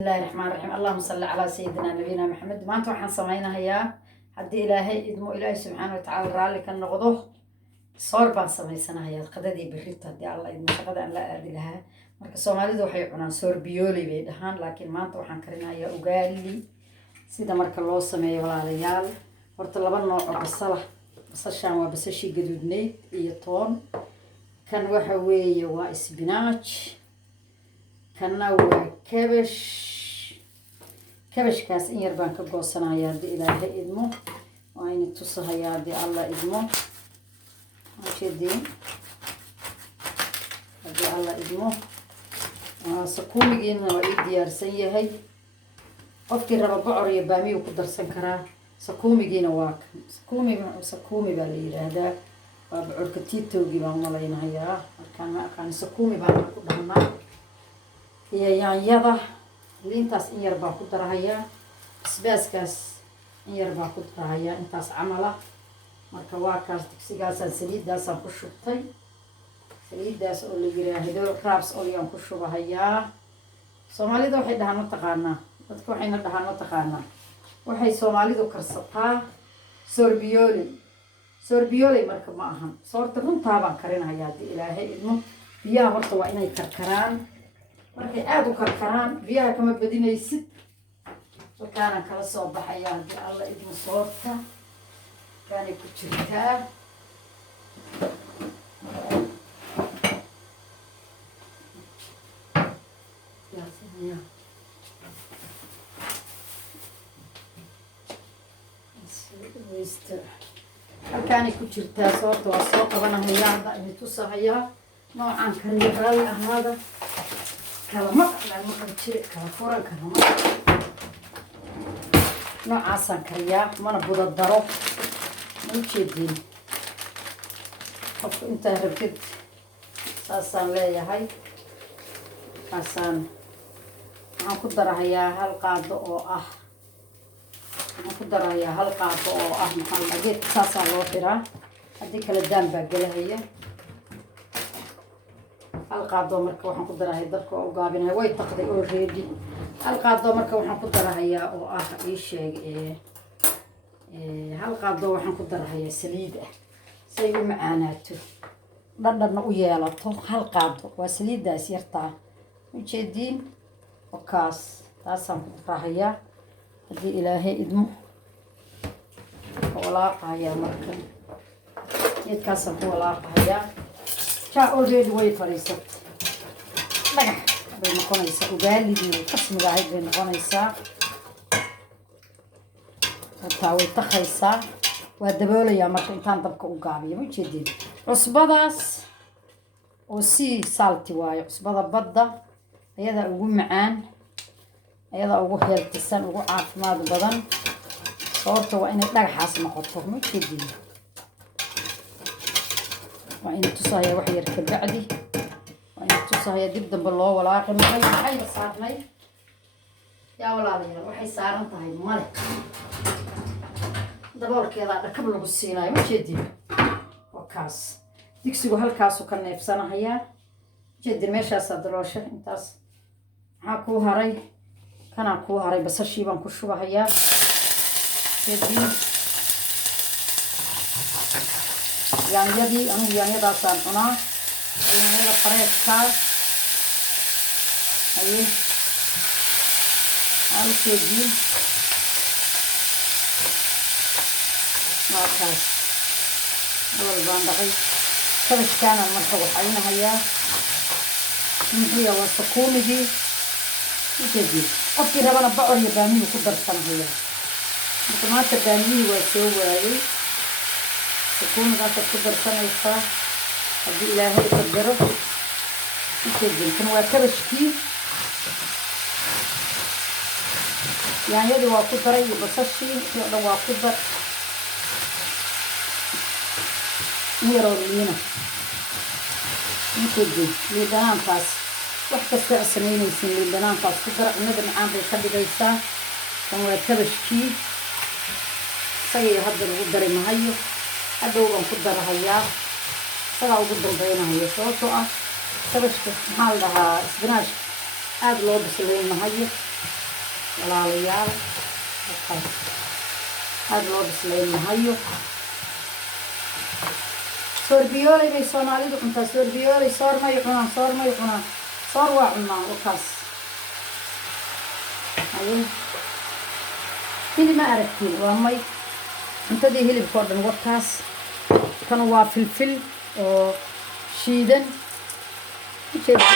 بسم الله الرحمن الرحيم. اللهم صل على سيدنا نبينا محمد. ما أنتوا حن سمعنا هيا حدي إلهي إدمو إلهي سبحانه وتعالى رالي كان نقضه صور بان سمعنا هيا قددي بريت هدي الله إدمو شقد أن لا أدي لها مركز الصومالي دو حي عنا صور بيولي بيدهان لكن ما أنتوا حن كرنا هيا وقالي سيدا مركز الله سمعي ولا ريال ورطلبنا نوع بصلة بصشان وبسشي قدود نيت إيطون كان وحوي وإسبناج كان كبش كاس إن يربان كقوسنا يادي إلهي إدمو وعين تصها يادي الله إدمو عشدين يادي الله إدمو سكومي جينا وإيدي أرسيه هاي أفكر ربع بعر يبامي وقدر سنكرا سكومي جينا واك سكومي بالي هذا بعر كتير توجي بعملينا هيا كان سكومي بعمل كلنا هي يعني يضع لينتاس إن يربا كدر هيا سباسكاس إن يربا كدر هيا إنتاس عمله مركواكاس تكسيجاس سليد داس كشوبتي سليد داس أولي جرا هدول رابس أولي يوم كشوبه هيا سومالي دو حيد هانو تقانا بدكو حين هانو تقانا وحي سومالي دو كرسطها سوربيولي مركب معهم صورت رون طابا كرين هيا دي إلهي إدمو بيا هرطوا وإني كركران markay aad u karkaraan biyaha kama badinaysid halkaana kala soo baxaya hadii alla idin soorta kaanay ku jirtaa halkaanay ku jirtaa soorta waa soo qabanahaya hadda idin tusahayaa noocaan kariyo raalli ahaada kala maqlaan waxaan jiri kala furan kala maqlaan noocaasaan kariyaa mana buda daro ma ujeedin qofku intaa rabtid saasaan leeyahay waxaan ku darahayaa hal qaado oo ah maxaa la geedka saasaa loo xiraa haddii kale daan baa gelahaya القاضو مركا waxaan ku darahay dadka oo gaabinay way taqday already القاضو marka waxaan ku darahayaa oo ah ii sheeg hal qaado waxaan ku darahayaa saliid ah say u macaanaato dhadhanna u yeelato hal qaado waa saliidaas yartaa u jeedin oo kaas taasaan ku darahayaa hadii ilaahay idmo walaaqaya marka geedkaasaan ku walaaqayaa already way fariisat dhagax bay noqonaysaa ugaalidii qasmiga ahayd bay noqonaysaa hataa way takhaysaa waa daboolayaa marka intaan dabka u gaabiyo ma ujeedin cusbadaas oo sii salti waayo cusbada badda ayadaa ugu macaan ayadaa ugu heeltisan ugu caafimaad badan sababta waa inay dhagaxaas noqoto ma ujeedin وإن تصايا وحير كبعدي وإن تصايا جدا بالله ولا آخر محي صارني يا ولا لينا وحي صارن طهي مالك دبور كذا ركب له بالسيناء ما جدي وكاس تكسي وهالكاس وكان نفسنا هيا جدي ماشي صدروشه انتاس هاكو هري كان هاكو هري بس الشيء بنكشوا هيا جدي yaanyadii anigu yaanyadaasaan cunaa yaanyada fareeskaa haye aan ujeediin markaas awal baan dhaqay kabashkaana marka waxaynahayaa muxuuya waa sakuumigii ujeediin qofkii rabana bocor iyo baamiyu ku darsanahayaa marka maanta baamiyihii waa soo waayey سكون غاسة كبر سنة يصاح هدي إلهي يقدره يكدين كان واكبش كيف يعني يدي واقدر يبصشي يقدر واقدر ميرو لينا يكدين ليدنان فاس وحكا سبع سنين يسين ليدنان فاس كبر ندر معام بيخبي ديسا كان واكبش كيف سيئ هدر ودري مهيو أدوبان كدر هيا سلا وقدر بينها هي صوتها سبشت محل لها إسبناش هذا لو بسلوين هيا walaalayaal aad loo bislayn mahayo soorbiyoolay bay soomaalidu cuntaa soorbiyoolay soor may cunaan soor waa cunaan wakaas hilib ma aragtiin waa may cuntadii hilibka oo dhan wakaas kan waa filfil oo shiidan ujeedin